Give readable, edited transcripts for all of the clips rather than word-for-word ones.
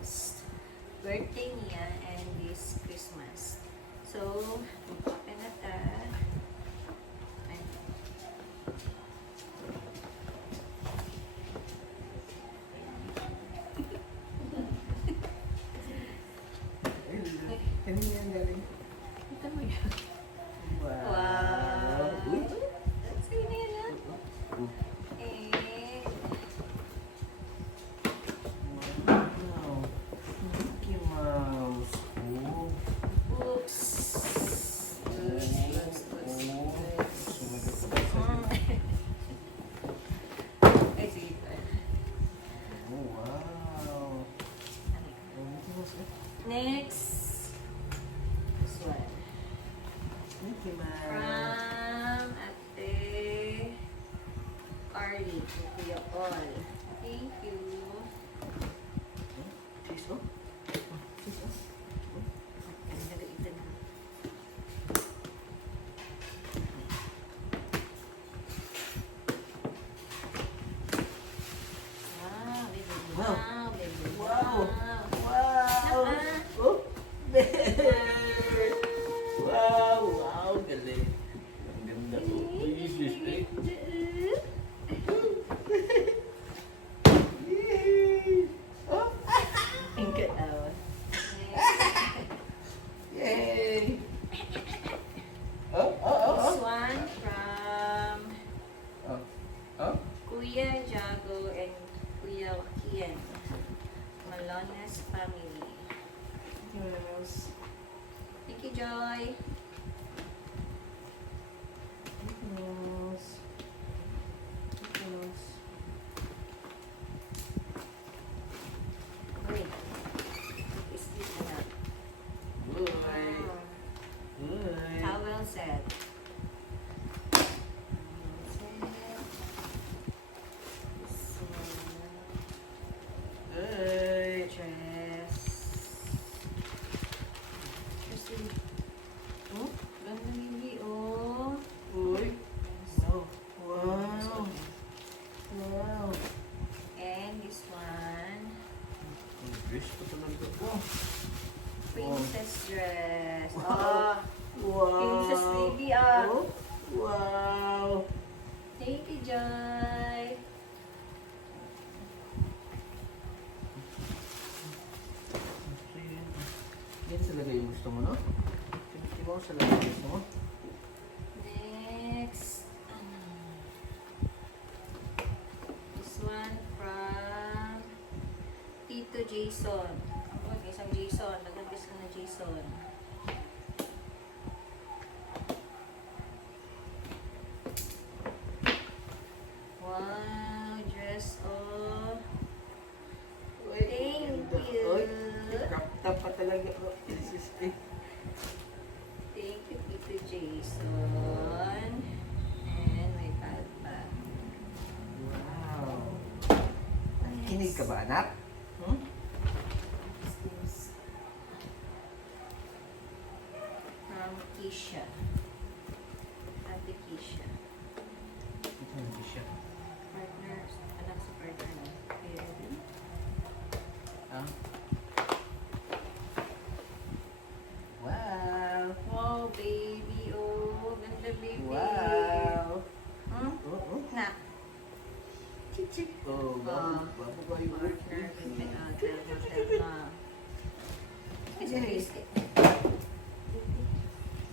last birthday niya and this Christmas. So, open na ta. Ay. Kanina yan galing. Ito mo yan. Wow. Uy. Sa'yo na yan, ah. Eh, Wow. Mickey Mouse. Oh. books. Ay, sige pa. Oh, wow. Oh, Mickey Mouse. Next. This one. Mickey Mouse. From Ate Carly. Kuya Paul. Thank you. Cheese, oh. Cheese, oh. Nagaitan na. Wow, baby. Wow. Wow, baby. Wow. Wow. Wow. Oh. Wow. Wow. Galing. Ang ganda. Oh. Jesus, eh. Yay. Oh. Ang katawa. Yay. Oh, oh, oh, This oh. one from Oh. Oh. Kuya Jago and Kuya Kian. Malones family. Yes. Thank you, Joy. Yes. Yes. Wait. Is this enough? Good. Good. Towel set. Good. Dress. Kasi, oh, ganda baby, oh. Uy. Wow. Wow. Wow. And this one, Ang dress pa talaga po. princess dress. Wow. Oh, Wow. princess baby, ah. Oh. Wow. Thank you, Joy. Yan talaga yung gusto mo, no? Hindi mo sa lahat gusto mo? Next, this one from Tito Jason. Oh, isang Jason. Nag-address ka na Jason. Wow, dress of... Thank you. Uy, crop top pa talaga. Oh, this is it. Thank you, Tito Jason. And may pad pa. Wow. Kinig ka ba, anak? Hmm? From Keisha. Ate Keisha. Hindi siya. Partner, anak sa partner na. Kaya din. Ah. Wow. Wow, baby. Oh, ganda baby. Wow. Hmm? Oh, oh. Na. Chichik. Oh, Ah, bago ba yung partner. Kasi Yay. biscuit.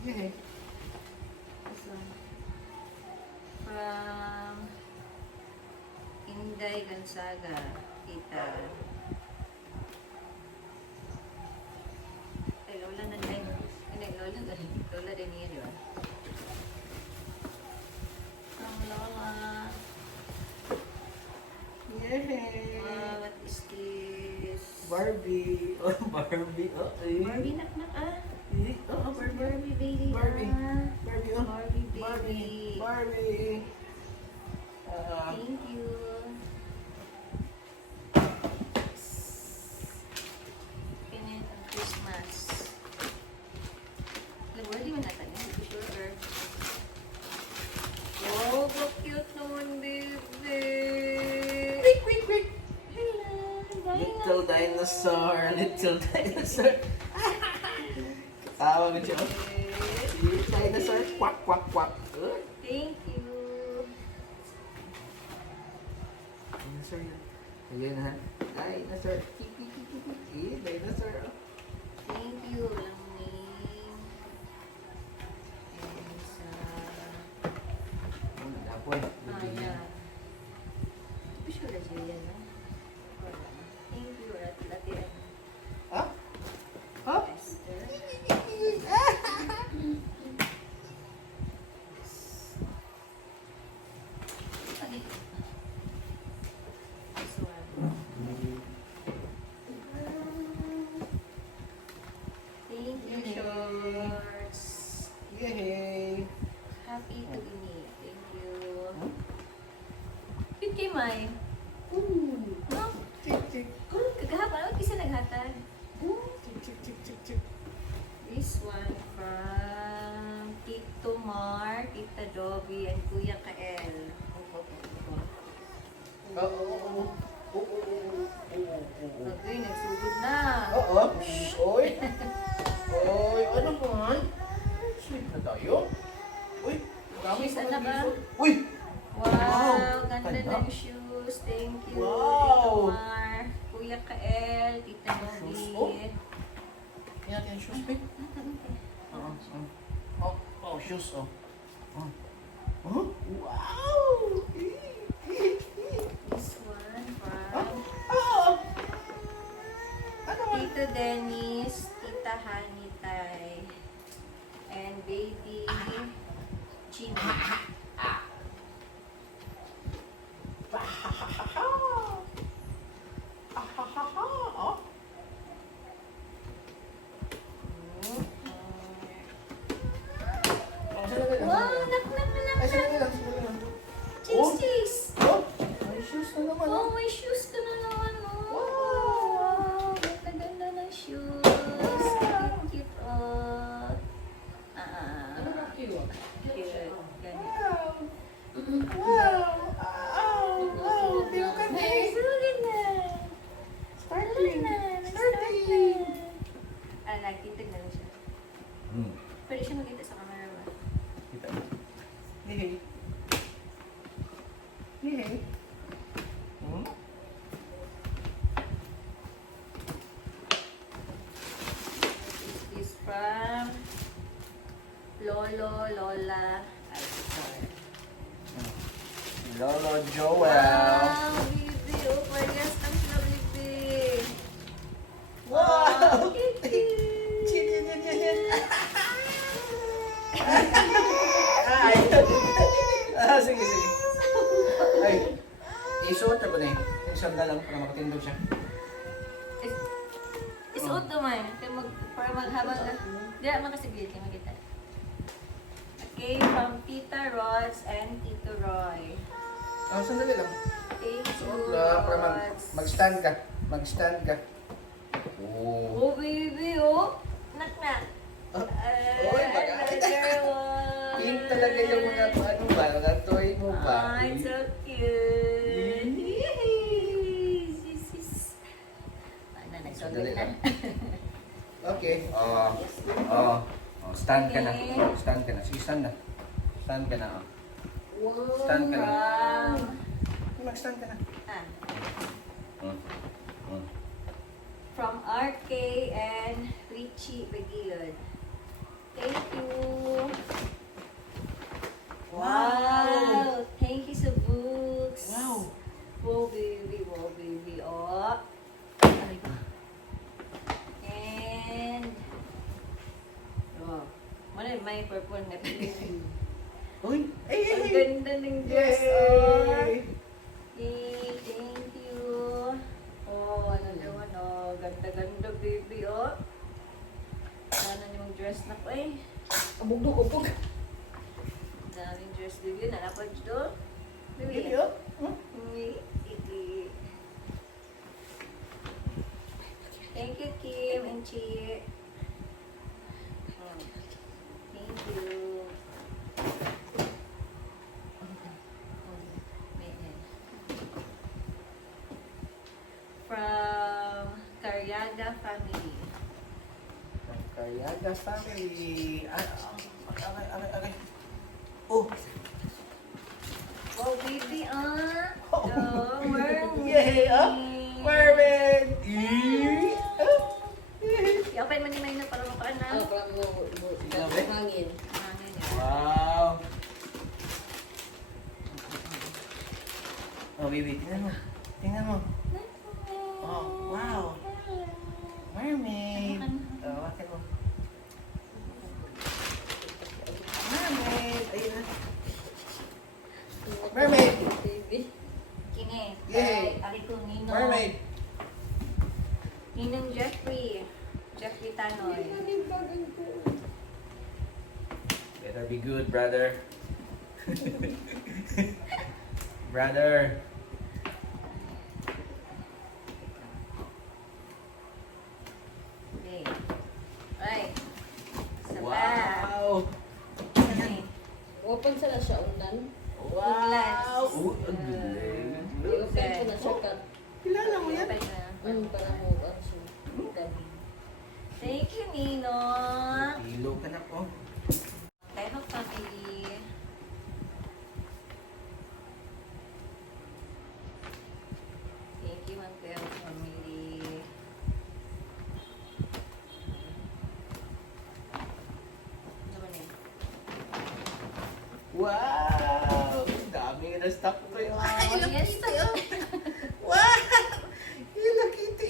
Yay. This one. From Inday Gonzaga. Tita. Ay, lola na din. Ay, lola na din. Lola din niya, di ba? From Lola. Yay. What is this? Barbie. Oh, Barbie. Oh, eh. Barbie nak ah. Eh, oh, Barbie. Barbie baby. Barbie. Ah. Barbie. Oh. Barbie baby. Barbie. Barbie. Thank you. Pinit ang Christmas. Lagwari di man natin. Hindi ko sure. Oh, so cute naman, baby. Quick, quick, quick. Hello. Bye Little na. dinosaur, little dinosaur. Tawag siya. Dinosaur, quack, quack, quack. Thank you. Dinosaur yan. Ayan ha. Dinosaur. Dinosaur. Thank you. Walang name. And sa... Dapoy. Ayan. Hindi sure na siya yan, no? Wala. Thank you. Latian. Ha? Ha? Esther. Ano ito? This one. Thank you, shorts. Yay! Happy to be me. Thank you. Yun kay May. No? Chik, chik. Kagahapon, ano kisa naghatag? Chik, chik, chik, chik, chik. This one from Tito Mar, Tita Dobby, and Kuya Kael. Okay, nagsugod na. Oo. Oy. Oy, ano man? Sweet na tayo. Uy, marami Cheese, pa ano ba? Uy! Wow, Wow, ganda ganda. ng shoes. Thank you, Wow. Tito Mar, Kuya Kael, Tita Dobby. Shoes, oh. Yan, yan, shoes, babe. Oo, oh, oh, shoes, oh. Oh. Oh, wow! This one from Oh! Ano man? Tito Dennis, Tita Hanitay, and baby Chino. Oh. Wow, nak. Ay, sandali lang, sandali lang. Cheese. Oh, may shoes na naman. Oh, may shoes ka na naman, oh. Wow. Ganda ng shoes. Cute, oh. Cute. Ganito. Wow! Wow! Wow! Tingnan ka na eh. Sulit na. Starting! Starting. Starting! Nagtitag na lang siya. Pwede siya makita sa camera ba? Kita mo. Hey. Hey. This is from Lola. Ay, sorry. Lolo Joel. Wow, baby. Oh, parehas lang sila, baby. Wow! Cute. Chin, chin. Ay! Sige. Ay, isuot na ba na eh? Isang na lang para makatindog siya. Isuot naman. Para maghabang na. Di naman kasi gilid kayo makita. Okay, from Tita Rods and Tito Roy. Oh, sandali lang. Thank you, Suot lang para Rods. mag-stand ka. Mag-stand ka. Oh. Oh, baby, oh. Nak. Oy, Another one. Yun talaga yung mga ano ba, mga toy mo ba? Ah, it's so cute. Sandali Nagsugod na. lang. Okay. Stand ka na. Stand ka na. Sige, stand na. Stand ka na. Wow. Stand ka na. From, Mag-stand ka na. from RK and Richie Begilod. Thank you. Wow. Thank you sa books. Wow. Wow, baby. Oh. And, oh, may purple na pili. Uy! Ay! Ang ganda ng dress, oh. Yay! Yay, thank you. Oh, ano naman, oh. Ganda, baby, oh. Ano yung dress na ko, eh. Abog-dog. Daming dress, baby. Nalapad dito. Baby, Baby, oh. Thank you, Kim and Chi. Thank you. From Carriaga family. Carriaga family. Okay. Oh. Wow, baby, ah. Oh. Oh, mermaid. Yay, ah. Mermaid. I-open mo ni May na para makaan na. Parang Grabe. hangin. Hangin niya. Wow. Oh, baby, tingnan mo. Tingnan mo. Oh, wow. Mermaid. Oh, bakit mo? Mermaid. Ayun na. Mermaid. Baby. Kini. Yay. Kay Arito Nino. Mermaid. Ninong Jeffrey. Jeffrey Tanoy. Better be good, brother. Brother. Okay. Right. Isa pa. Wow. Kini. Open sa na siya undan. Wow. Oh, ang galing. I-open ko na siya kat. Kilala mo yan? I-open na. Para mo ano siya. Gabi. Thank you, Nino. Ilo ka na po. Montero family. Thank you, Montero family. Ano ba niya? Wow! Dami nga na stock ko yun. Wow, yes, to. Wow! Hello Kitty!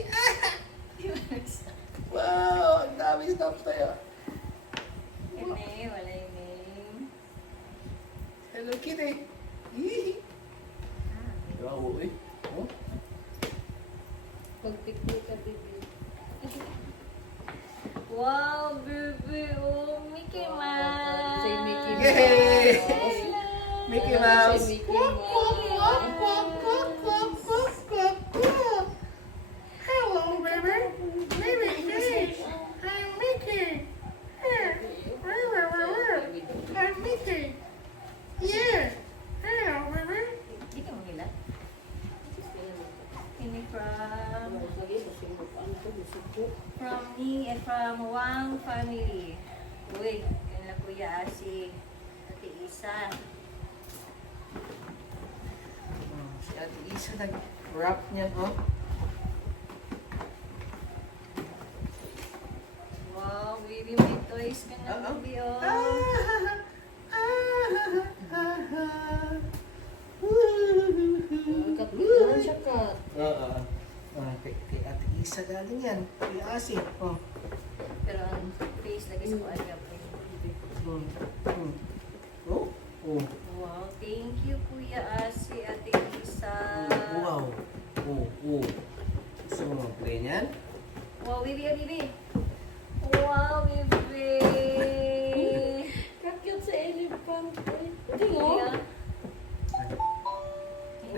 Wow! Ang dami stock tayo. Kini, wala yung name. Hello Kitty! Hihi! Wow, uy. Oh? Pag-picnic ka, baby. Wow, baby. Oh, Mickey Mouse. Say Mickey Mouse. Yay! Hello. Mickey Mouse! Say Mickey Mouse. Hello, baby! Baby, hey! I'm Mickey! Here! I'm Mickey! Yeah! Hello, baby! Hindi ka mahila. Kini from Wang family. Uy, yun lang Kuya Asi. Ate Isa. Si Ate Isa nag-wrap niya, oh. Wow, baby, may toys ka na, Uh-oh. baby, oh. Kapitan siya kat. Oo. Kay Ate Isa galing yan. Kay Asi. Oh. Pero ang face lagi sa kuha niya. Oh? Oh. Wow, thank you, Kuya Asi, Ate Isa. Wow. Oh. Gusto mo mag-play niyan? Wow, baby, baby. Wow, baby. Kakit sa elephant. Hindi mo? Kuya.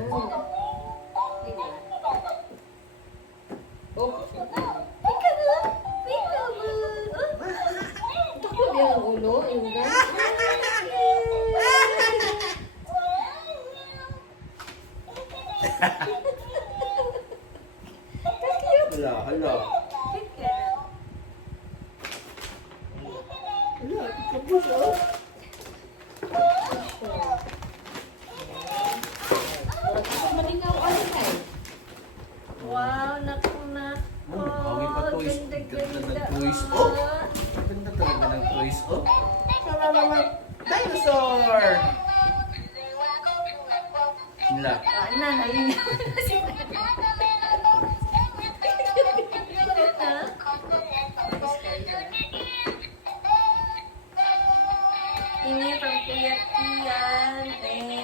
Oh. Peekaboo! Peekaboo! Oh. Takot yan ang ulo. Yung Hala. Cute ka na. Hala, kapos oh. Malingaw ano tayo? Wow, naku, naku. Bawi pa toys. Ganda, Ganda ng ganda. toys. Oh! Ganda talaga ng toys. Oh! Mama. Dinosaur! Nila. Ah, na, nalinaw na si Ini from Kuya Kian and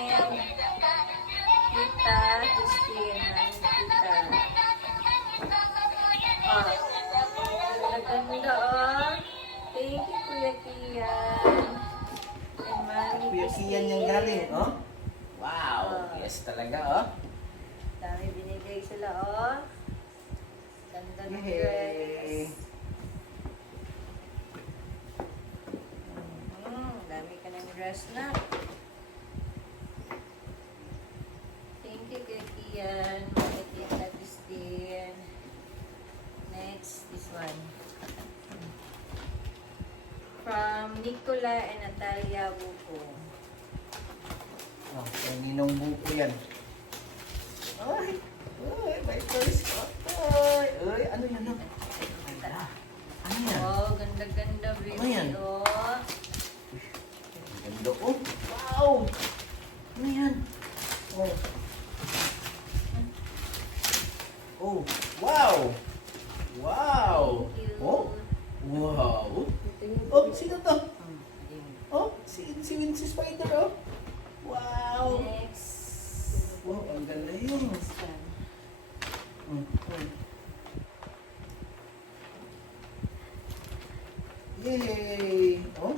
Tita Christine and Tita. Ah, naganda oh. Thank you Kuya Kian. And Mami Kuya Kian yung galing. Oh! Wow! Yes talaga oh. Dami binigay sila oh. Ganda ng Yay! dress. Dami ka ng dress na. Thank you, Kuya Kian. Tita Christine. Next From Nicola and Natalia Buko. Oh, kaninong buko yan. Ay, ay, may first ay, ay, ano yan? Ano yan? Oh, ganda-ganda, baby. Ano yan? Oh. Ang ganda, oh. Wow! Ano yan? Oh. Oh, wow! Wow! Thank you. Oh, wow! Tingin Oh, sino to? Ayun. Oh, si Wincy Spider, oh. Wow! Next. Wow, ang ganda yun. Next one. Yay! Oh,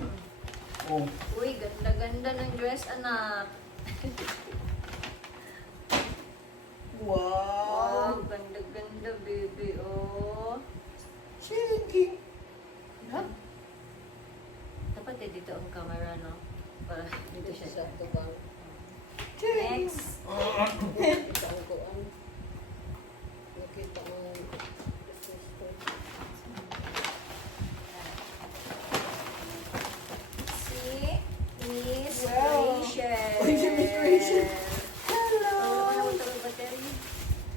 oh. Uy, ganda-ganda ng dress, anak. Wow! Oh, ganda-ganda, baby. Oh. Chinky! Ha? Dapat dito ang camera, no? Para dito Dito siya. siya sa tubang. Next. Kita ang kuan. Nakita ang sister. Si Miss Wow. Rachel. Uy, si Miss Rachel. Hello. Hello! Ano ito battery?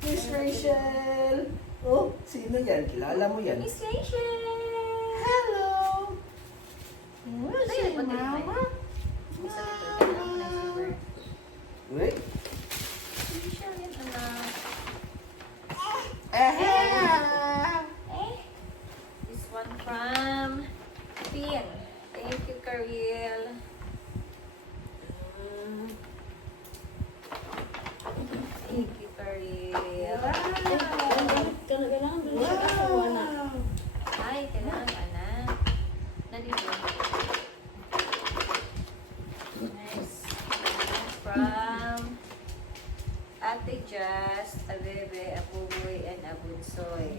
Miss Rachel! Oh, sino yan? Kilala mo yan? Miss Rachel. Hello! Ay, battery. Miss Rachel. Wait. Rachel yan, anak. This one from Pin. Thank you, Karil. Thank you, Karil. Kailangan doon siya kasawa na. Ay, kailangan anak. Nandito. Next. From Ate Jazz, Abebe, Apuboy, and Abunsoy.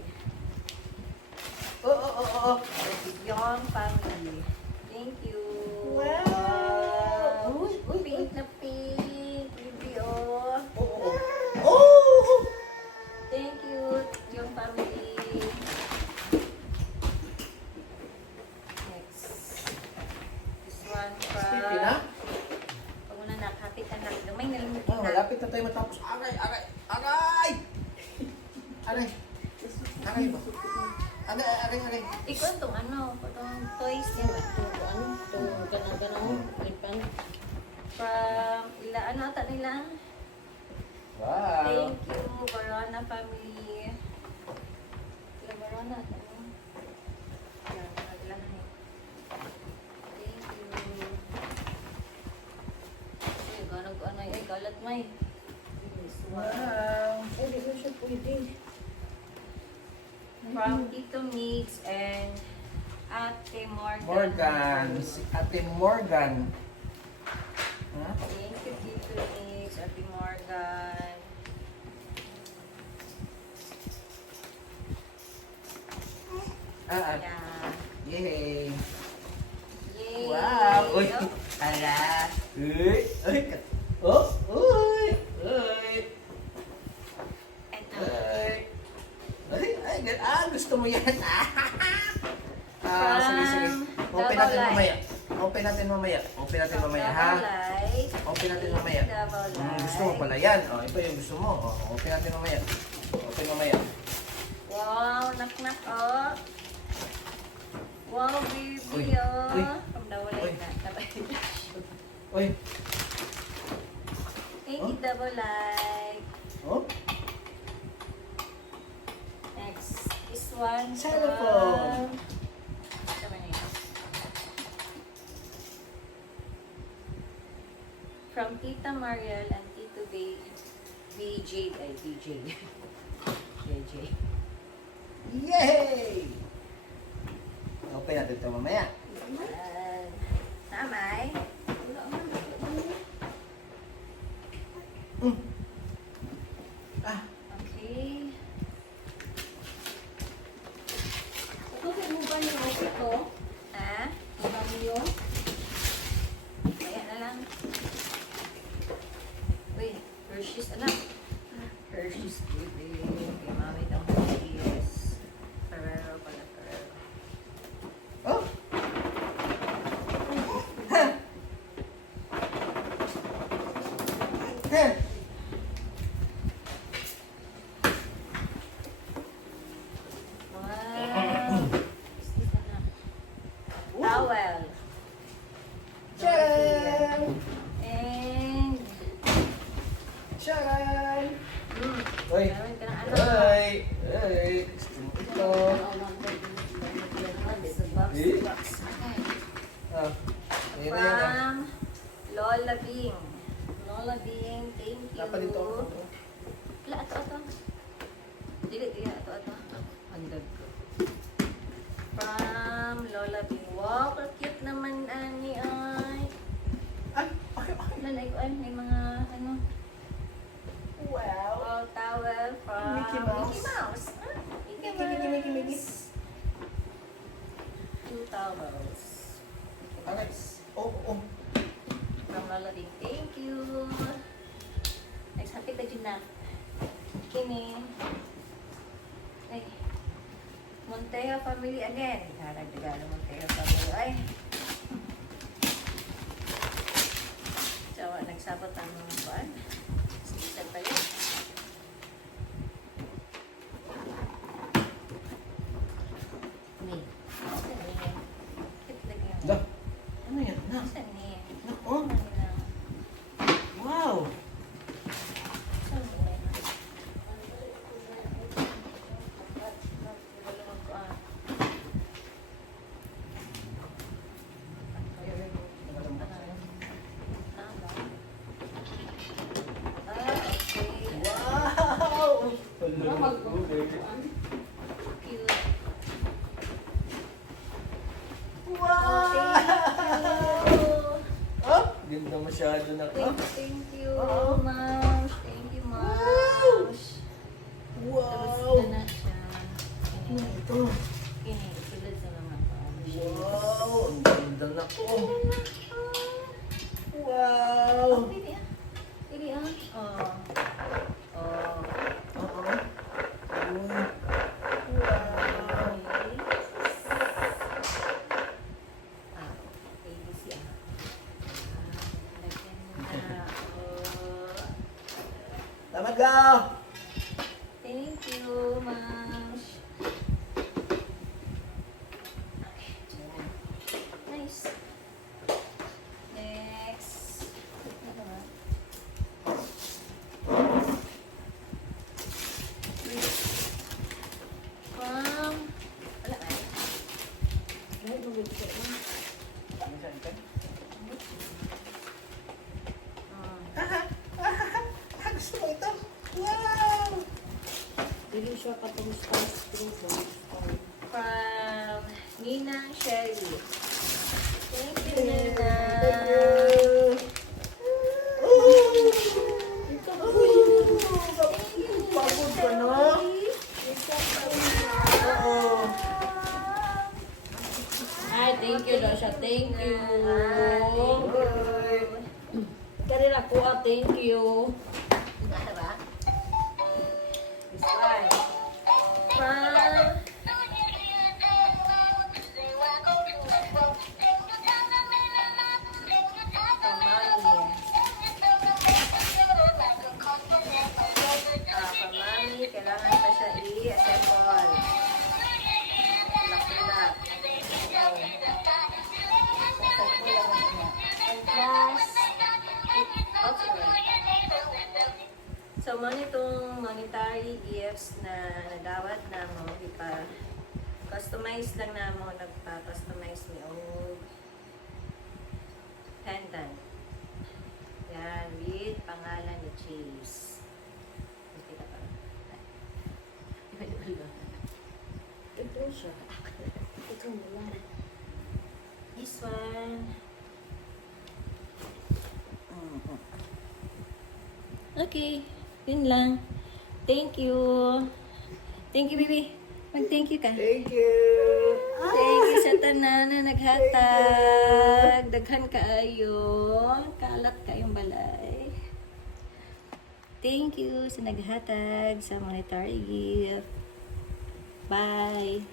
Oh, oh, oh, oh. The Young family. Thank you. Wow! Uy, uy, Pink na pink. Baby, oh. Oh, oh, oh. Oh! Thank you, Young family. Next. This one from... Speaking na? Pag muna nakapit ka na. Gamay na lang Oh, malapit na tayo matapos. Aray, aray, aray! Aray. Aray ba? Aray, aray, aray. Ikaw itong ano, itong toys niya ba? Itong kuan, itong kanang-kanang lipan. From, ano ata nila? Wow. Thank you, Barona family. Sila Barona, ano? Yan, naglahan eh. Thank you. Ay, ganag ano, ay, galat may. This one. Wow. Ay, di ko siya pwede. From Tito Mix and Ate Morgan. Morgan. Si Ate Morgan. Ha? Thank you, Tito Mix, Ate Morgan. Ah, ah. Yan. Yay. Yay! Wow. Uy. Oh, Ala. Uy. Uy. Oh. Uy. Uy. eto. Uy. Ay, ay, gusto mo yan. Sige, sige. Open natin Double mamaya. Open natin mamaya. Open natin mamaya, ha? Double light. Open natin mamaya. Double light. Gusto mo pala yan. Oh, ito yung gusto mo. Oh, open natin mamaya. Open mamaya. Wow, knock-knock, oh. Wow, baby, Uy, oh. uy. From double Uy. light na. Uy. Thank you, double light. Oh. Next, this one Cellphone. Tama na yun. From Tita Mariel and Tito BJ. Ay, BJ. JJ. Yay! Open natin ito mamaya. Namay. Wala man. Ah. Okay. Kasi mo ba yung outfit ko? Ha? Iba mo yun? Kaya na lang. Wait, Hershey's anak. Hershey's baby. Kay mami daw Hershey's. Ferrero pala, Ferrero. Oh. Lola Bing. Lola Bing, thank you. Dapat dito ako. Wala, ato. Dili, ato. Andag ko. From Lola Bing. Wow, cute naman, Ani, ay. Ay, okay. Nanay ko, ay, may mga, ano, Wow. wow, towel from Mickey Mouse. Mickey Mouse. Ah, Mickey Mickey. Mouse. 2 towels. Mickey Okay. Mouse. Oh. From Lola Bing. Thank you. Next, happy ka dyan na. Kini. Ay. Monteo family again. Karagdagan ng Monteo family. Ay. Sawa, nagsabot ang mga kuan. Sister pa yun. Ni. Saan ni? Kit lagi ang- Da. Ano yan? Na. Saan ni? Nako. Ano nila? Wow. Saan nila? Wow. Oh, ganda masyado na. Thank you, Oo. Mouse. Thank you, Mouse. Wow. Tapos na siya. Ano ito? Sulod sa mga paalis. Wow. Ang ganda na ko. Wow. Oh, pili ah. Pili ah. Oh. Oh. Oo. Uy. Wow. Ah, ABC ah. Lagyan mo na. Oh. Lamat ka. Thank you, Mouse. Okay. Nice. Next. Ano ba? From... Wala na. Ay, mabigyan mo. Gusto mo ito? Wow. Hindi siya katong spice fruit. From Nina Sherry. Thank you, Thank Nina. you. Ooh. Pagod ka na? Oo. Ay, thank you daw siya. Thank you. Bye. Kanila ko thank you. Ano ba? This one. From... Pamami, kailangan pa siya i-assemble. Lak-lak. And plus, so, mo nitong monetary gifts na nadawat na mo, customize lang na mo, nagpa-customize ni og pendant. Yan, with pangalan ni Chase. Kita pa. Ito siya. Ito mo lang. This one. Okay, yun lang. Thank you. Thank you, baby. Mag-thank you ka. Thank you. Thank you sa tanan na naghatag. Daghan kaayo. Kalat kayong balay. Thank you sa naghatag sa monetary gift. Bye.